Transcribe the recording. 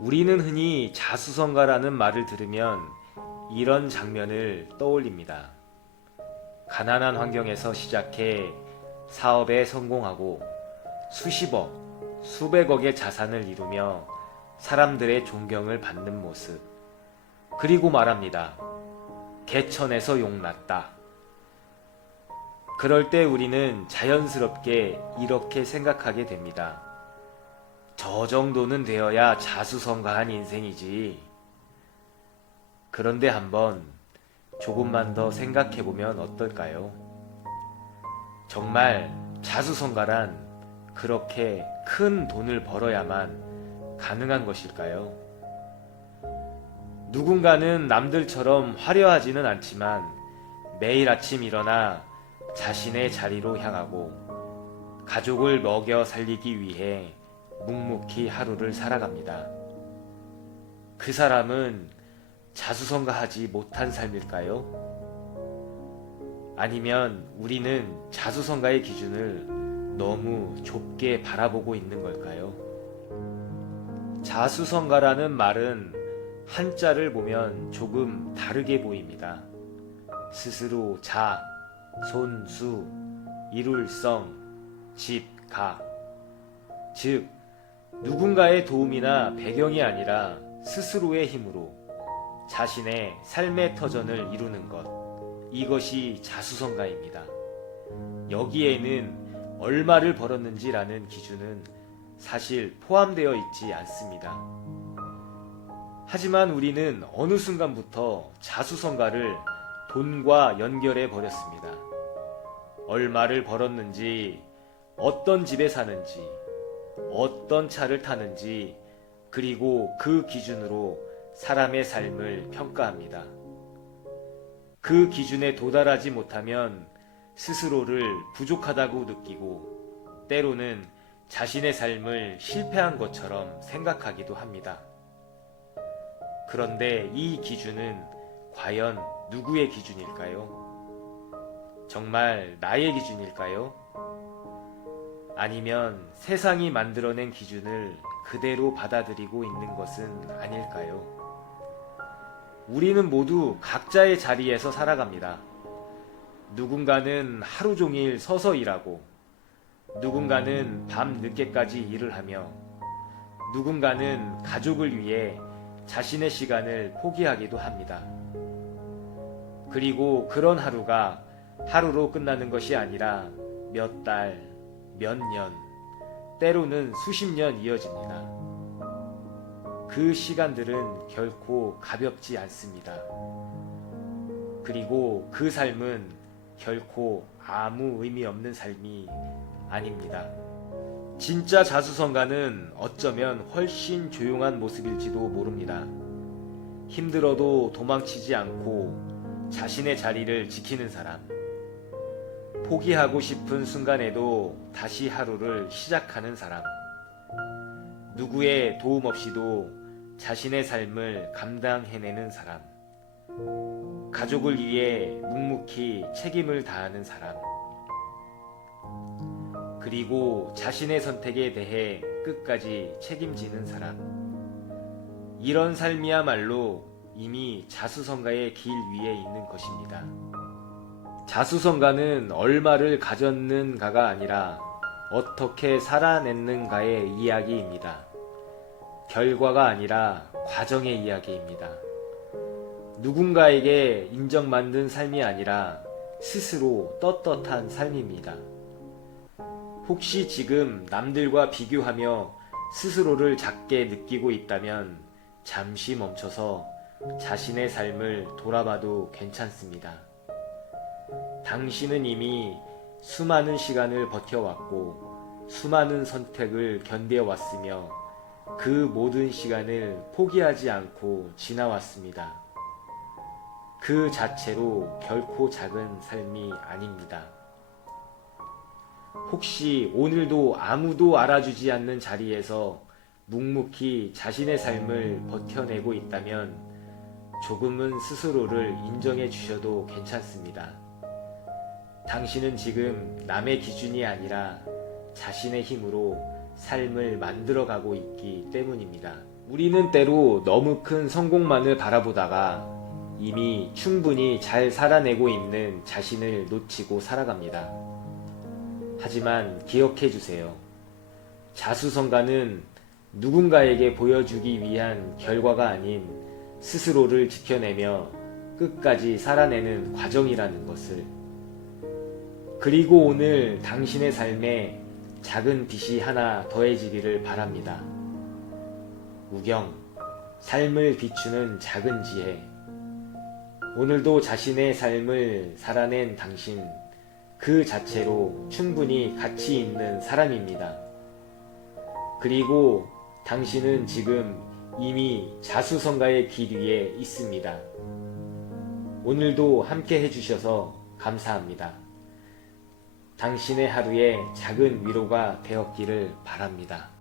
우리는 흔히 자수성가라는 말을 들으면 이런 장면을 떠올립니다. 가난한 환경에서 시작해 사업에 성공하고 수십억, 수백억의 자산을 이루며 사람들의 존경을 받는 모습. 그리고 말합니다. 개천에서 용났다. 그럴 때 우리는 자연스럽게 이렇게 생각하게 됩니다. 저 정도는 되어야 자수성가한 인생이지. 그런데 한번 조금만 더 생각해보면 어떨까요? 정말 자수성가란 그렇게 큰 돈을 벌어야만 가능한 것일까요? 누군가는 남들처럼 화려하지는 않지만 매일 아침 일어나 자신의 자리로 향하고 가족을 먹여 살리기 위해 묵묵히 하루를 살아갑니다. 그 사람은 자수성가하지 못한 삶일까요? 아니면 우리는 자수성가의 기준을 너무 좁게 바라보고 있는 걸까요? 자수성가라는 말은 한자를 보면 조금 다르게 보입니다. 스스로 자, 손, 수, 이룰 성, 집, 가. 즉, 누군가의 도움이나 배경이 아니라 스스로의 힘으로 자신의 삶의 터전을 이루는 것. 이것이 자수성가입니다. 여기에는 얼마를 벌었는지라는 기준은 사실 포함되어 있지 않습니다. 하지만 우리는 어느 순간부터 자수성가를 돈과 연결해 버렸습니다. 얼마를 벌었는지, 어떤 집에 사는지, 어떤 차를 타는지, 그리고 그 기준으로 사람의 삶을 평가합니다. 그 기준에 도달하지 못하면 스스로를 부족하다고 느끼고 때로는 자신의 삶을 실패한 것처럼 생각하기도 합니다. 그런데 이 기준은 과연 누구의 기준일까요? 정말 나의 기준일까요? 아니면 세상이 만들어낸 기준을 그대로 받아들이고 있는 것은 아닐까요? 우리는 모두 각자의 자리에서 살아갑니다. 누군가는 하루 종일 서서 일하고, 누군가는 밤 늦게까지 일을 하며, 누군가는 가족을 위해 자신의 시간을 포기하기도 합니다. 그리고 그런 하루가 하루로 끝나는 것이 아니라 몇 달, 몇 년, 때로는 수십 년 이어집니다. 그 시간들은 결코 가볍지 않습니다. 그리고 그 삶은 결코 아무 의미 없는 삶이 아닙니다. 진짜 자수성가는 어쩌면 훨씬 조용한 모습일지도 모릅니다. 힘들어도 도망치지 않고 자신의 자리를 지키는 사람. 포기하고 싶은 순간에도 다시 하루를 시작하는 사람. 누구의 도움 없이도 자신의 삶을 감당해내는 사람. 가족을 위해 묵묵히 책임을 다하는 사람. 그리고 자신의 선택에 대해 끝까지 책임지는 사람. 이런 삶이야말로 이미 자수성가의 길 위에 있는 것입니다. 자수성가는 얼마를 가졌는가가 아니라 어떻게 살아냈는가의 이야기입니다. 결과가 아니라 과정의 이야기입니다. 누군가에게 인정받는 삶이 아니라 스스로 떳떳한 삶입니다. 혹시 지금 남들과 비교하며 스스로를 작게 느끼고 있다면 잠시 멈춰서 자신의 삶을 돌아봐도 괜찮습니다. 당신은 이미 수많은 시간을 버텨왔고 수많은 선택을 견뎌왔으며 그 모든 시간을 포기하지 않고 지나왔습니다. 그 자체로 결코 작은 삶이 아닙니다. 혹시 오늘도 아무도 알아주지 않는 자리에서 묵묵히 자신의 삶을 버텨내고 있다면 조금은 스스로를 인정해 주셔도 괜찮습니다. 당신은 지금 남의 기준이 아니라 자신의 힘으로 삶을 만들어가고 있기 때문입니다. 우리는 때로 너무 큰 성공만을 바라보다가 이미 충분히 잘 살아내고 있는 자신을 놓치고 살아갑니다. 하지만 기억해 주세요. 자수성가는 누군가에게 보여주기 위한 결과가 아닌 스스로를 지켜내며 끝까지 살아내는 과정이라는 것을. 그리고 오늘 당신의 삶에 작은 빛이 하나 더해지기를 바랍니다. 우경, 삶을 비추는 작은 지혜. 오늘도 자신의 삶을 살아낸 당신, 그 자체로 충분히 가치 있는 사람입니다. 그리고 당신은 지금 이미 자수성가의 길 위에 있습니다. 오늘도 함께 해주셔서 감사합니다. 당신의 하루에 작은 위로가 되었기를 바랍니다.